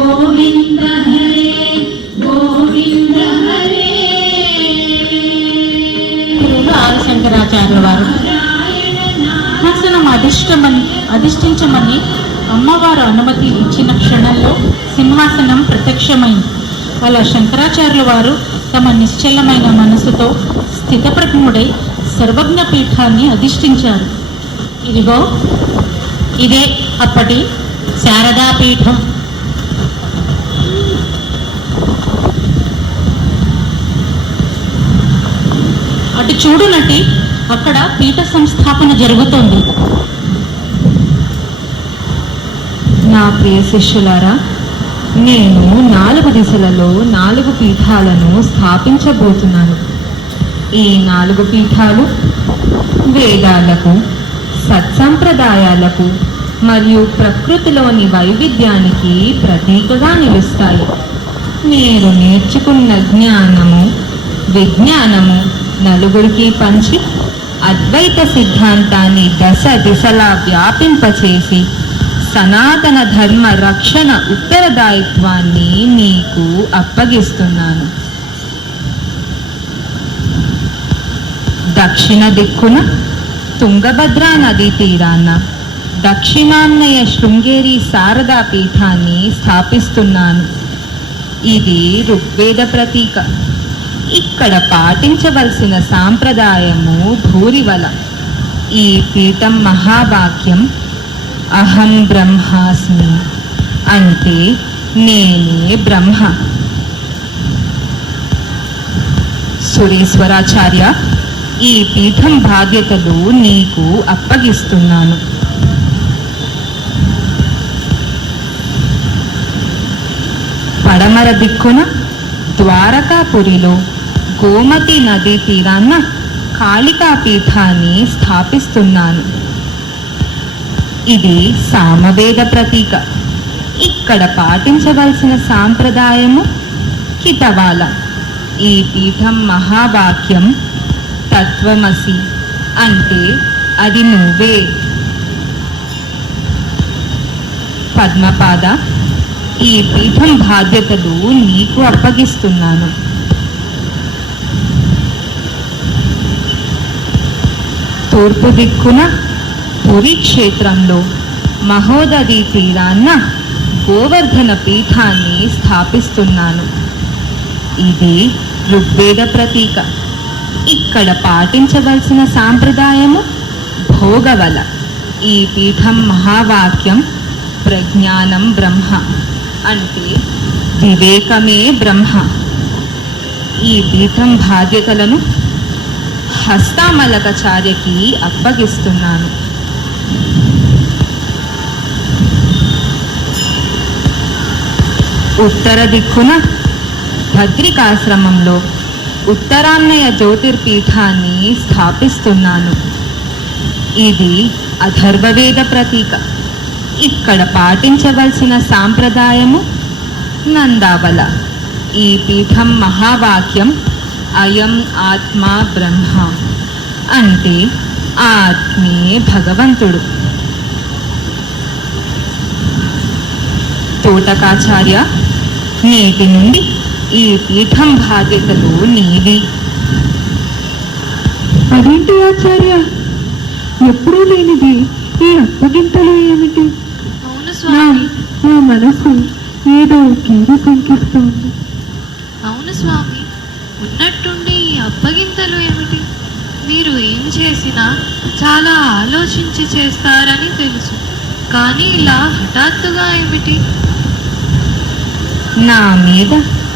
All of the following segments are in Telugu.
గోవింద హరే గోవింద హరే. ఆదిశంకరాచార్యుల వారు సింహాసనం అధిష్ఠించమని అమ్మవారు అనుమతి ఇచ్చిన క్షణంలో సింహాసనం ప్రత్యక్షమైంది. అలా శంకరాచార్యుల వారు తమ నిశ్చలమైన మనసుతో స్థితప్రజ్ఞుడై సర్వజ్ఞ పీఠాన్ని అధిష్ఠించారు. ఇదిగో ఇదే అప్పటి శారదాపీఠం. అటు చూడునటి అక్కడ పీఠ సంస్థాపన జరుగుతోంది. నా ప్రియ శిష్యులారా, నేను 4 దిశలలో 4 పీఠాలను స్థాపించబోతున్నాను. ఈ 4 పీఠాలు వేదాలకు, సత్సంప్రదాయాలకు మరియు ప్రకృతిలోని వైవిధ్యానికి ప్రతీకగా నిలుస్తాయి. మీరు నేర్చుకున్న జ్ఞానము, విజ్ఞానము నలుగురికి పంచి అద్వైత సిద్ధాంతాన్ని దశ దిశలా వ్యాపింపచేసి సనాతన ధర్మ రక్షణ ఉత్తరదాయిత్వాన్ని నీకు అప్పగిస్తున్నాను. దక్షిణ దిక్కున తుంగభద్రా నదీ తీరాన దక్షిణాన్నయ శృంగేరి శారదా పీఠాన్ని స్థాపిస్తున్నాను. ఇది ఋగ్వేద ప్రతీక. ఇక్కడ పాటించవలసిన సాంప్రదాయము భూరివల. ఈ పీఠం మహావాక్యం అహం బ్రహ్మాస్మి అంటే నేనే బ్రహ్మ. సురేశ్వరాచార్య, ఈ పీఠం బాధ్యతలు నీకు అప్పగిస్తున్నాను. పడమర దిక్కున ద్వారకాపురిలో గోమతి నదీ తీరాన కాళికా పీఠాన్ని స్థాపిస్తున్నాను. ఇది సామవేద ప్రతీక. ఇక్కడ పాటించవలసిన సాంప్రదాయము కితవాల. ఈ పీఠం మహావాక్యం తత్వమసి అంటే అది నువ్వే. పద్మపాద, ఈ పీఠం బాధ్యతలు నీకు అప్పగిస్తున్నాను. తూర్పు దిక్కున పురి క్షేత్రంలో మహోదధి తీరాన గోవర్ధన పీఠాన్ని స్థాపిస్తున్నాను. ఇది ఋగ్వేద ప్రతీక. ఇక్కడ పాటించవలసిన సాంప్రదాయము భోగవల. ఈ పీఠం మహావాక్యం ప్రజ్ఞానం బ్రహ్మ అంటే వివేకమే బ్రహ్మ. ఈ పీఠం బాధ్యతలను హస్తామలకాచార్యకి అప్పగిస్తున్నాను. ఉత్తర దిక్కున భద్రికాశ్రమంలో ఉత్తరాన్నయ జ్యోతిర్పీఠాన్ని స్థాపిస్తున్నాను. ఇది అథర్వవేద ప్రతీక. ఇక్కడ పాటించవలసిన సాంప్రదాయము నందావల. ఈ పీఠం మహావాక్యం అయం ఆత్మా బ్రహ్మ అంటే ఆత్మే భగవంతుడు. తోటకాచార్య, నేటి నుండి ఈ పీఠం బాధ్యతలు నీవి. అదేంటి ఆచార్య, ఎప్పుడూ లేనిది ఈ అప్పగింతలు ఏమిటి? నా మనసు ఏదో కీడు కొంకిస్తోంది. అవును స్వామి, ఉన్నట్టుండి ఈ అప్పగింతలు ఏమిటి? మీరు ఏం చేసినా చాలా ఆలోచించి చేస్తారని తెలుసు, కానీ ఇలా హఠాత్తుగా ఏమిటి? నా మీద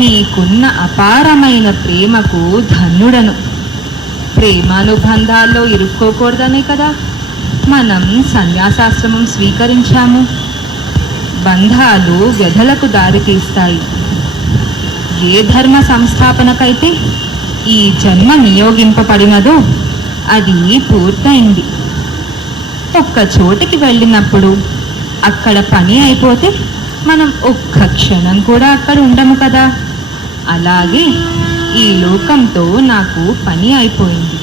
నీకున్న అపారమైన ప్రేమకు ధన్యుడను. ప్రేమానుబంధాల్లో ఇరుక్కోకూడదనే కదా మనం సన్యాసాశ్రమం స్వీకరించాము. బంధాలు వ్యధలకు దారితీస్తాయి. ఏ ధర్మ సంస్థాపనకైతే ఈ జన్మ నియోగింపబడినదో అది పూర్తయింది. ఒక్క చోటికి వెళ్ళినప్పుడు అక్కడ పని అయిపోతే మనం ఒక్క క్షణం కూడా అక్కడ ఉండము కదా. అలాగే ఈ లోకంతో నాకు పని అయిపోయింది.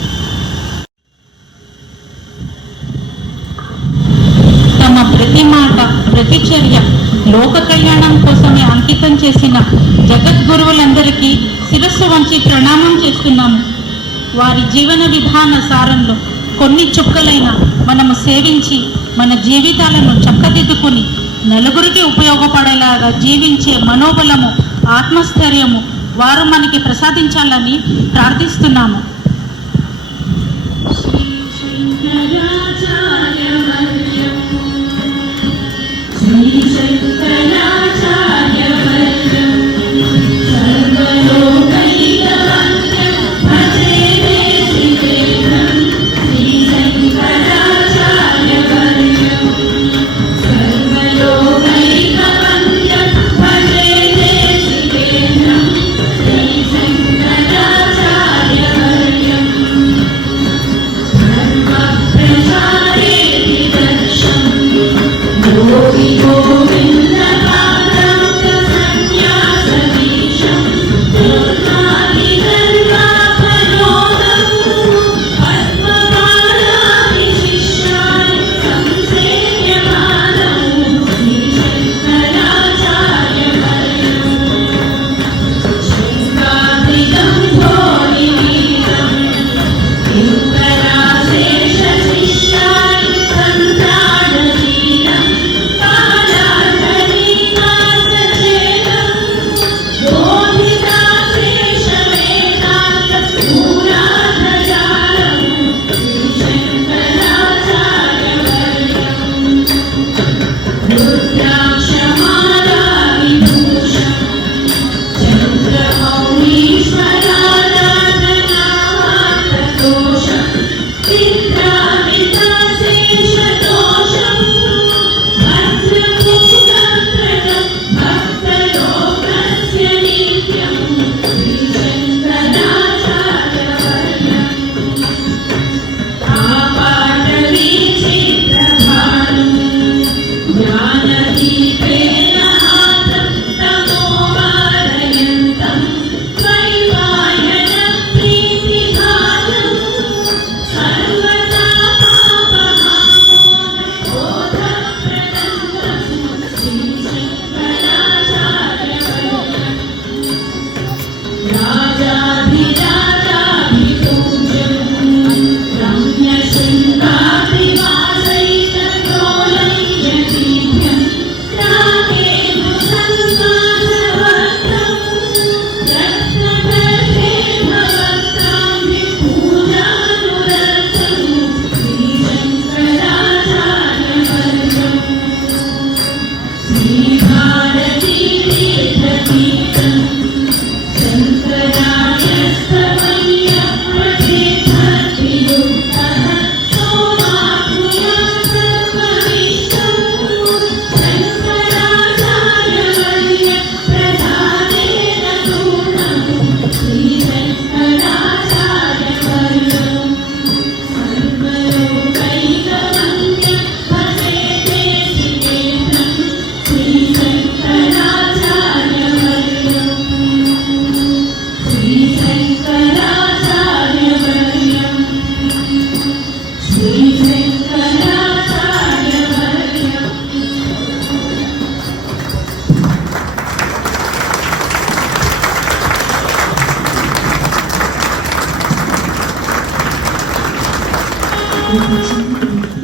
తమ ప్రతి మాట, ప్రతి చర్య లోక కళ్యాణం కోసమే అంకితం చేసిన జగద్గురువులందరికీ శిరస్సు వంచి ప్రణామం చేస్తున్నాము. వారి జీవన విధాన సారంలో కొన్ని చుక్కలైన మనము సేవించి మన జీవితాలను చక్కదిద్దుకుని నలుగురికి ఉపయోగపడేలాగా జీవించే మనోబలము, ఆత్మస్థైర్యము వారు మనకి ప్రసాదించాలని ప్రార్థిస్తున్నాము.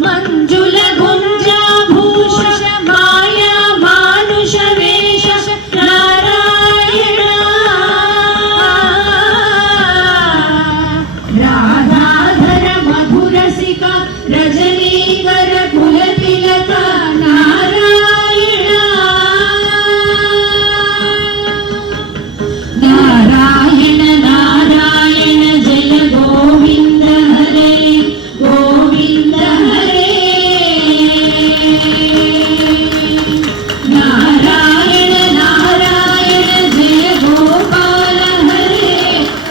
మంజుల గుంజాభూష మాయా మానుష వేష నారాయణ రాధాధర మధురసిక రజనీకర కులతిలక నారాయణ నారాయణ నారాయణ జయ గోవింద హరే గోవింద హరే నారాయణ నారాయణ జయ గోపాల హరే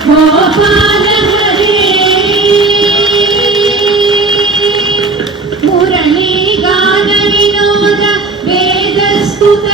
గోపాల హరే మురళీ గాన వినోద వేద స్తుత